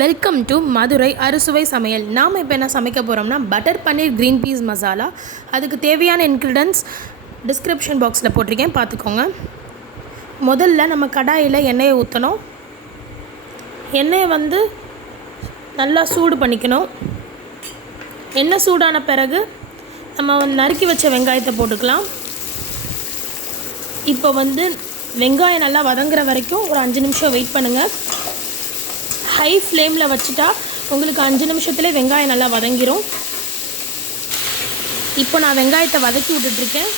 Welcome to Madurai அறுசுவை சமையல். நாம் இப்போ என்ன சமைக்க போகிறோம்னா பட்டர் பன்னீர் க்ரீன் பீஸ் மசாலா. அதுக்கு தேவையான இன்க்ரீடியன்ட்ஸ் டிஸ்கிரிப்ஷன் பாக்ஸில் போட்டிருக்கேன், பார்த்துக்கோங்க. முதல்ல நம்ம கடாயில் எண்ணெயை ஊற்றணும். எண்ணெயை நல்லா சூடு பண்ணிக்கணும். எண்ணெய் சூடான பிறகு நம்ம நறுக்கி வச்ச வெங்காயத்தை போட்டுக்கலாம். இப்போ வெங்காயம் நல்லா வதங்குற வரைக்கும் ஒரு 5 நிமிஷம் வெயிட் பண்ணுங்கள். ஹை ஃப்ளேமில் வச்சுட்டா உங்களுக்கு 5 நிமிஷத்துலேயே வெங்காயம் நல்லா வதங்கிடும். இப்போ நான் வெங்காயத்தை வதக்கி விட்டுட்ருக்கேன்.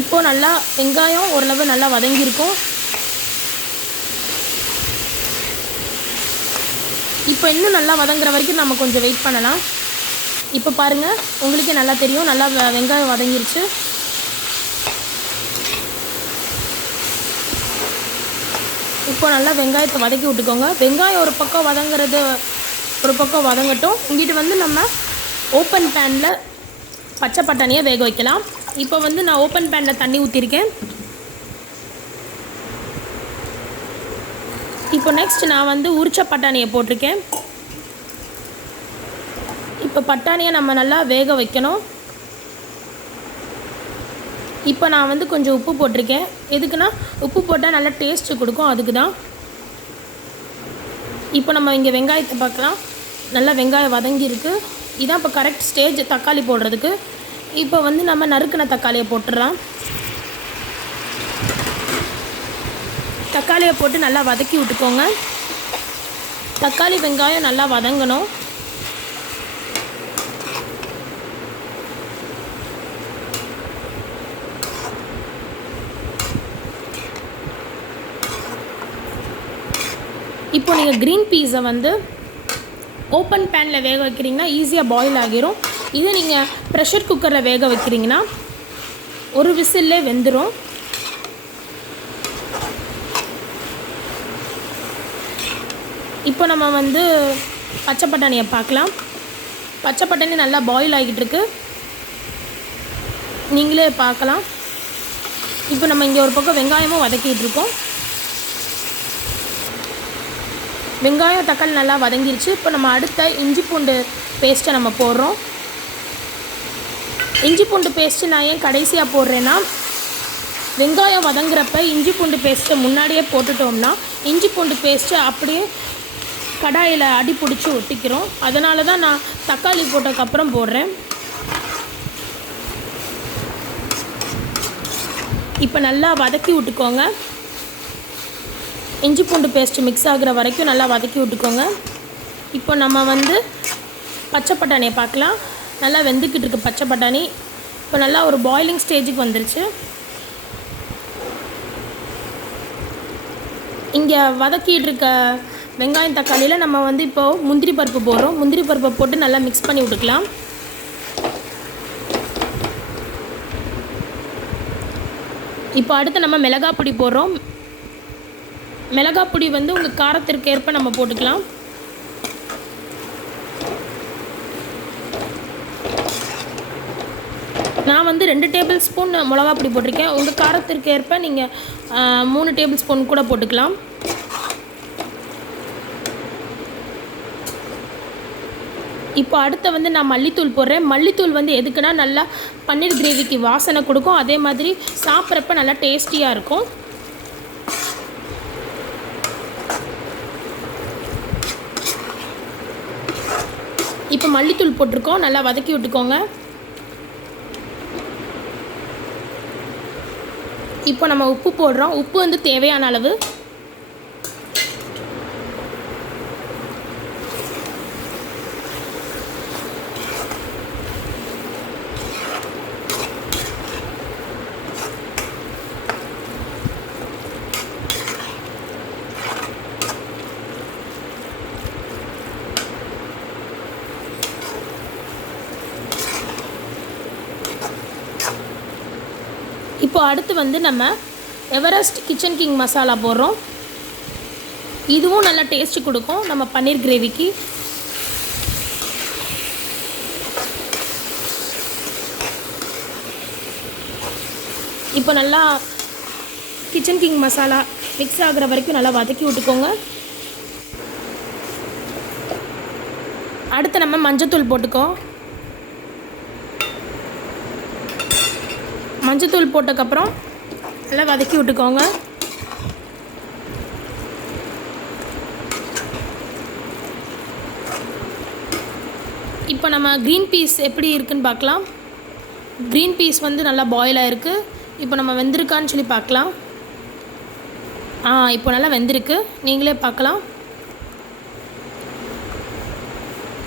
இப்போது நல்லா வெங்காயம் ஓரளவு நல்லா வதங்கியிருக்கும். இப்போ இன்னும் நல்லா வதங்குற வரைக்கும் நம்ம கொஞ்சம் வெயிட் பண்ணலாம். இப்போ பாருங்கள், உங்களுக்கே நல்லா தெரியும், நல்லா வெங்காயம் வதங்கிருச்சு. இப்போ நல்லா வெங்காயத்தை வதக்கி விட்டுக்கோங்க. வெங்காயம் ஒரு பக்கம் வதங்கட்டும். இங்கிட்டு நம்ம ஓப்பன் பேனில் பச்சை பட்டாணியை வேக வைக்கலாம். இப்போ நான் ஓப்பன் பேனில் தண்ணி ஊற்றிருக்கேன். இப்போ நெக்ஸ்ட் நான் உரிச்ச பட்டாணியை போட்டிருக்கேன். இப்போ பட்டாணியை நம்ம நல்லா வேக வைக்கணும். இப்போ நான் கொஞ்சம் உப்பு போட்டிருக்கேன். எதுக்குன்னா உப்பு போட்டால் நல்லா டேஸ்ட்டு கொடுக்கும், அதுக்கு தான். இப்போ நம்ம இங்கே வெங்காயத்தை பார்க்கலாம். நல்லா வெங்காயம் வதங்கியிருக்கு. இதான் இப்போ கரெக்ட் ஸ்டேஜ் தக்காளி போடுறதுக்கு. இப்போ நம்ம நறுக்கின தக்காளியை போட்டுடலாம். தக்காளியை போட்டு நல்லா வதக்கி விட்டுக்கோங்க. தக்காளி வெங்காயம் நல்லா வதங்கணும். இப்போ நீங்கள் க்ரீன் பீஸை ஓப்பன் பேனில் வேக வைக்கிறீங்கன்னா ஈஸியாக பாயில் ஆகிரும். இதே நீங்கள் ப்ரெஷர் குக்கரில் வேக வைக்கிறீங்கன்னா ஒரு விசில்லே வெந்துடும். இப்போ நம்ம பச்சை பட்டாணியை பார்க்கலாம். பச்சை பட்டாணி நல்லா பாயில் ஆகிட்டு இருக்கு, நீங்களே பார்க்கலாம். இப்போ நம்ம இங்கே ஒரு பக்கம் வெங்காயமும் வதக்கிட்டு இருக்கோம். வெங்காயம் தக்காளி நல்லா வதங்கிருச்சு. இப்போ நம்ம அடுத்த இஞ்சி பூண்டு பேஸ்ட்டை நம்ம போடுறோம். இஞ்சி பூண்டு பேஸ்ட்டு நான் ஏன் கடைசியாக போடுறேன்னா, வெங்காயம் வதங்குறப்ப இஞ்சி பூண்டு பேஸ்ட்டை முன்னாடியே போட்டுட்டோம்னா இஞ்சி பூண்டு பேஸ்ட்டு அப்படியே கடாயில் அடி பிடிச்சி ஒட்டிக்கிறோம். அதனால தான் நான் தக்காளி போட்டதுக்கப்புறம் போடுறேன். இப்போ நல்லா வதக்கி விட்டுக்கோங்க. இஞ்சி பூண்டு பேஸ்ட்டு மிக்ஸ் ஆகிற வரைக்கும் நல்லா வதக்கி விட்டுக்கோங்க. இப்போ நம்ம பச்சை பட்டாணியை பார்க்கலாம். நல்லா வெந்துக்கிட்டு இருக்குது பச்சை பட்டாணி. இப்போ நல்லா ஒரு பாயிலிங் ஸ்டேஜுக்கு வந்துருச்சு. இங்கே வதக்கிட்டு இருக்க வெங்காயம் தக்காளியில் நம்ம இப்போது முந்திரி பருப்பு போடுறோம். முந்திரி பருப்பை போட்டு நல்லா மிக்ஸ் பண்ணி விட்டுக்கலாம். இப்போ அடுத்து நம்ம மிளகாய் பொடி போடுறோம். மிளகாய் பொடி உங்கள் காரத்திற்கு ஏற்ப நம்ம போட்டுக்கலாம். நான் 2 டேபிள் ஸ்பூன் மிளகாய் பொடி போட்டிருக்கேன். உங்கள் காரத்திற்கு ஏற்ப நீங்கள் 3 டேபிள் ஸ்பூன் கூட போட்டுக்கலாம். இப்போ அடுத்து நான் மல்லித்தூள் போடுறேன். மல்லித்தூள் எதுக்குன்னா நல்லா பன்னீர் கிரேவிக்கு வாசனை கொடுக்கும். அதே மாதிரி சாப்பிட்றப்ப நல்லா டேஸ்டியாக இருக்கும். இப்போ மல்லித்தூள் போட்டிருக்கோம். நல்லா வதக்கி விட்டுக்கோங்க. இப்போ நம்ம உப்பு போடுறோம். உப்பு தேவையான அளவு. இப்போ அடுத்து நம்ம எவரெஸ்ட் கிச்சன் கிங் மசாலா போடுறோம். இதுவும் நல்லா டேஸ்ட்டு கொடுக்கும் நம்ம பன்னீர் கிரேவிக்கு. இப்போ நல்லா கிச்சன் கிங் மசாலா மிக்ஸ் ஆகிற வரைக்கும் நல்லா வதக்கி விட்டுக்கோங்க. அடுத்து நம்ம மஞ்சத்தூள் போட்டுக்கோ. மஞ்சத்தூள் போட்டதுக்கப்புறம் நல்லா வதக்கி விட்டுக்கோங்க. இப்போ நம்ம க்ரீன் பீஸ் எப்படி இருக்குன்னு பார்க்கலாம். க்ரீன் பீஸ் வந்து நல்லா பாயில் ஆகிருக்கு. இப்போ நம்ம வெந்திருக்கான்னு சொல்லி பார்க்கலாம். இப்போ நல்லா வெந்திருக்கு, நீங்களே பார்க்கலாம்.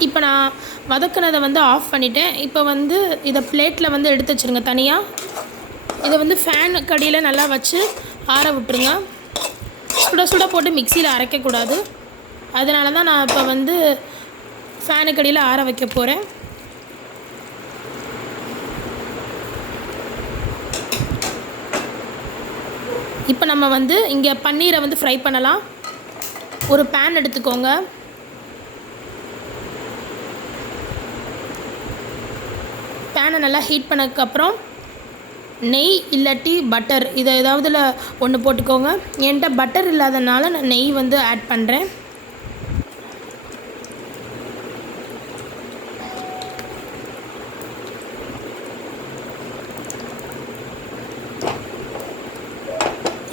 இப்போ நான் வதக்கினதை வந்து ஆஃப் பண்ணிட்டேன். இப்போ வந்து இதை பிளேட்டில் வந்து எடுத்து வச்சுருங்க தனியாக. இதை வந்து ஃபேன் கடியில் நல்லா வச்சு ஆற விட்டுருங்க. சுட சுட போட்டு மிக்சியில் அரைக்கக்கூடாது. அதனால தான் நான் இப்போ வந்து ஃபேனுக்கு அடியில் ஆற வைக்க போகிறேன். இப்போ நம்ம வந்து இங்கே பன்னீரை வந்து ஃப்ரை பண்ணலாம். ஒரு பேன் எடுத்துக்கோங்க. பேனை நல்லா ஹீட் பண்ணதுக்கப்புறம் நெய் இல்லாட்டி பட்டர் இதை ஏதாவதுல ஒன்று போட்டுக்கோங்க. என்கிட்ட பட்டர் இல்லாதனால நான் நெய் வந்து ஆட் பண்ணுறேன்.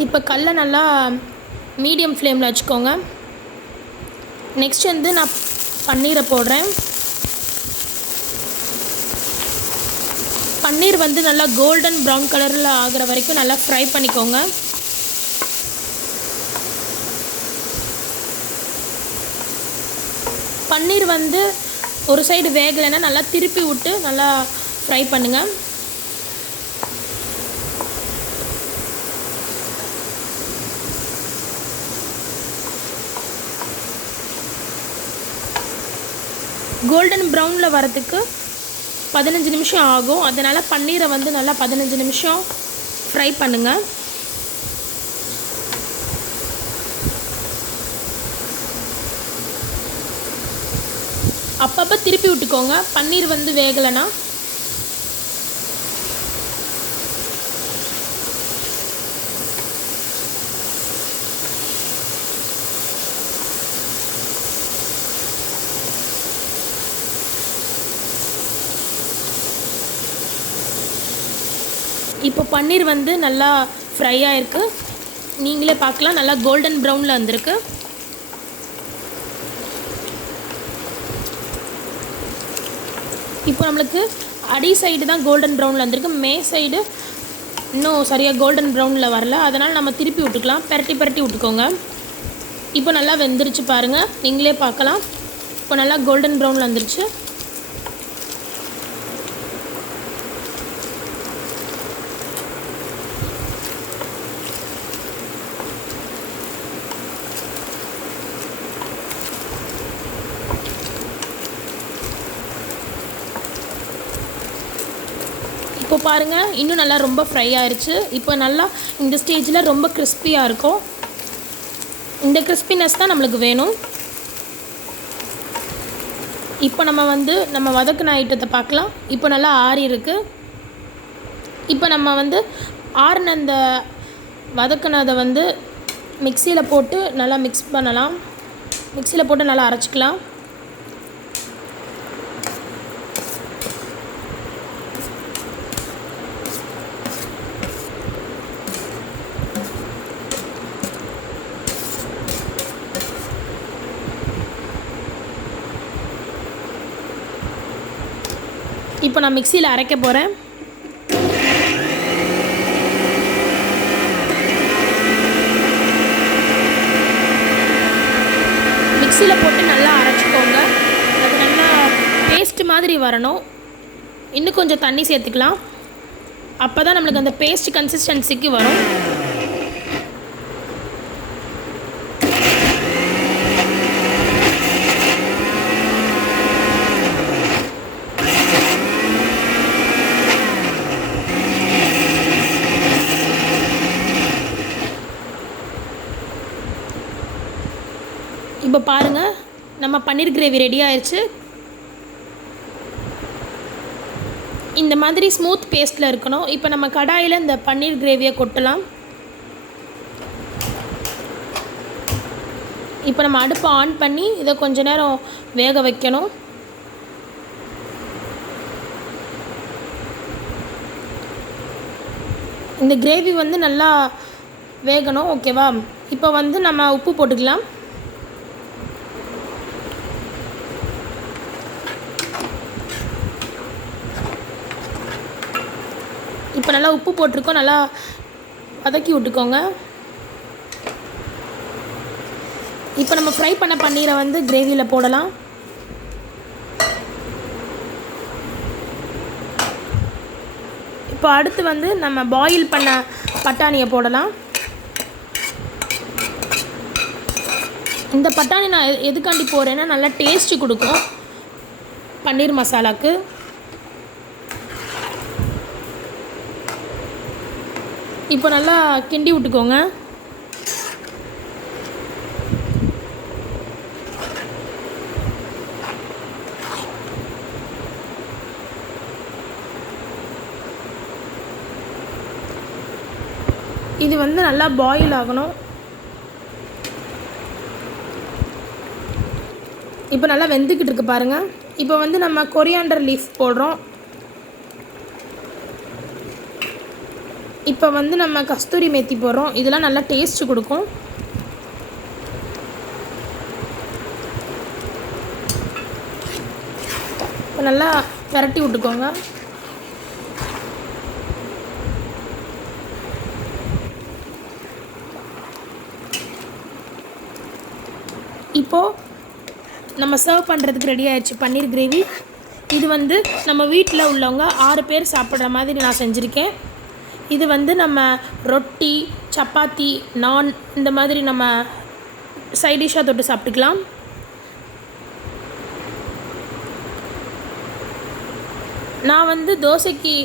இப்போ கல்லை நல்லா மீடியம் ஃப்ளேமில் வச்சுக்கோங்க. நெக்ஸ்ட் வந்து நான் பன்னீரை போடுறேன். பன்னீர் வந்து நல்லா கோல்டன் ப்ரௌன் கலரில் ஆகிற வரைக்கும் நல்லா ஃப்ரை பண்ணிக்கோங்க. பன்னீர் வந்து ஒரு சைடு வேகலைன்னா நல்லா திருப்பி விட்டு நல்லா ஃப்ரை பண்ணுங்கள். கோல்டன் ப்ரௌனில் வரதுக்கு 15 நிமிஷம் ஆகும். அதனால் பன்னீரை வந்து நல்லா 15 நிமிஷம் ஃப்ரை பண்ணுங்கள். அப்பப்போ திருப்பி விட்டுக்கோங்க பன்னீர் வந்து வேகலைன்னா. இப்போ பன்னீர் வந்து நல்லா ஃப்ரை ஆகிருக்கு, நீங்களே பார்க்கலாம். நல்லா கோல்டன் ப்ரௌனில் வந்திருக்கு. இப்போ நம்மளுக்கு அடி சைடு தான் கோல்டன் ப்ரௌனில் வந்திருக்கு, மே சைடு இன்னும் சரியாக கோல்டன் ப்ரௌனில் வரல. அதனால் நம்ம திருப்பி விட்டுக்கலாம், பெரட்டி விட்டுக்கோங்க. இப்போ நல்லா வெந்துருச்சு பாருங்கள், நீங்களே பார்க்கலாம். இப்போ நல்லா கோல்டன் ப்ரௌனில் வந்துருச்சு. இப்போ பாருங்கள், இன்னும் நல்லா ரொம்ப ஃப்ரை ஆயிடுச்சு. இப்போ நல்லா இந்த ஸ்டேஜில் ரொம்ப கிறிஸ்பியாக இருக்கும். இந்த கிறிஸ்பினஸ் தான் நம்மளுக்கு வேணும். இப்போ நம்ம வதக்கின ஐட்டத்தை பார்க்கலாம். இப்போ நல்லா ஆறி இருக்குது. இப்போ நம்ம வந்து ஆறின அந்த வதக்கினதை வந்து மிக்சியில் போட்டு நல்லா மிக்ஸ் பண்ணலாம். மிக்சியில் போட்டு நல்லா அரைச்சிக்கலாம். இப்போ நான் மிக்சியில் அரைக்க போகிறேன். மிக்சியில் போட்டு நல்லா அரைச்சிக்கோங்க. அது நல்லா பேஸ்ட் மாதிரி வரணும். இன்னும் கொஞ்சம் தண்ணி சேர்த்துக்கலாம், அப்போ தான் நம்மளுக்கு அந்த பேஸ்ட் கன்சிஸ்டன்சிக்கு வரும். இப்போ பாருங்கள், நம்ம பன்னீர் கிரேவி ரெடி ஆயிடுச்சு. இந்த மாதிரி ஸ்மூத் பேஸ்ட்டில் இருக்கணும். இப்போ நம்ம கடாயில் இந்த பன்னீர் கிரேவியை கொட்டலாம். இப்போ நம்ம அடுப்பை ஆன் பண்ணி இதை கொஞ்ச நேரம் வேக வைக்கணும். இந்த கிரேவி வந்து நல்லா வேகணும். ஓகேவா? இப்போ வந்து நம்ம உப்பு போட்டுக்கலாம். இப்போ நல்லா உப்பு போட்டிருக்கோம். நல்லா வதக்கி விட்டுக்கோங்க. இப்போ நம்ம ஃப்ரை பண்ண பன்னீரை வந்து கிரேவியில் போடலாம். இப்போ அடுத்து வந்து நம்ம பாயில் பண்ண பட்டாணியை போடலாம். இந்த பட்டாணி நான் எதுக்காண்டி போடுறேன்னா நல்லா டேஸ்ட்டு கொடுக்கும் பன்னீர் மசாலாவுக்கு. இப்போ நல்லா கிண்டி விட்டுக்கோங்க. இது வந்து நல்லா பாயில் ஆகணும். இப்போ நல்லா வெந்துக்கிட்டு இருக்கு பாருங்கள். இப்போ வந்து நம்ம கொரியாண்டர் லீஃப் போடுறோம். இப்போ வந்து நம்ம கஸ்தூரி மேத்தி போடுறோம். இதெல்லாம் நல்லா டேஸ்ட்டு கொடுக்கும். இப்போ நல்லா விரட்டி விட்டுக்கோங்க. இப்போது நம்ம சர்வ் பண்ணுறதுக்கு ரெடி ஆகிடுச்சு பன்னீர் கிரேவி. இது வந்து நம்ம வீட்டில் உள்ளவங்க 6 பேர் சாப்பிட்ற மாதிரி நான் செஞ்சுருக்கேன். இது வந்து நம்ம ரொட்டி, சப்பாத்தி, நான் இந்த மாதிரி நம்ம சைட் டிஷ்ஷாக தொட்டு சாப்பிட்டுக்கலாம். நான் வந்து தோசைக்கு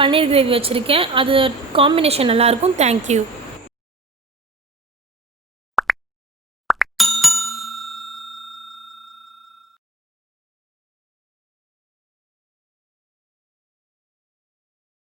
பன்னீர் கிரேவி வச்சுருக்கேன். அது காம்பினேஷன் நல்லாயிருக்கும். தேங்க்யூ.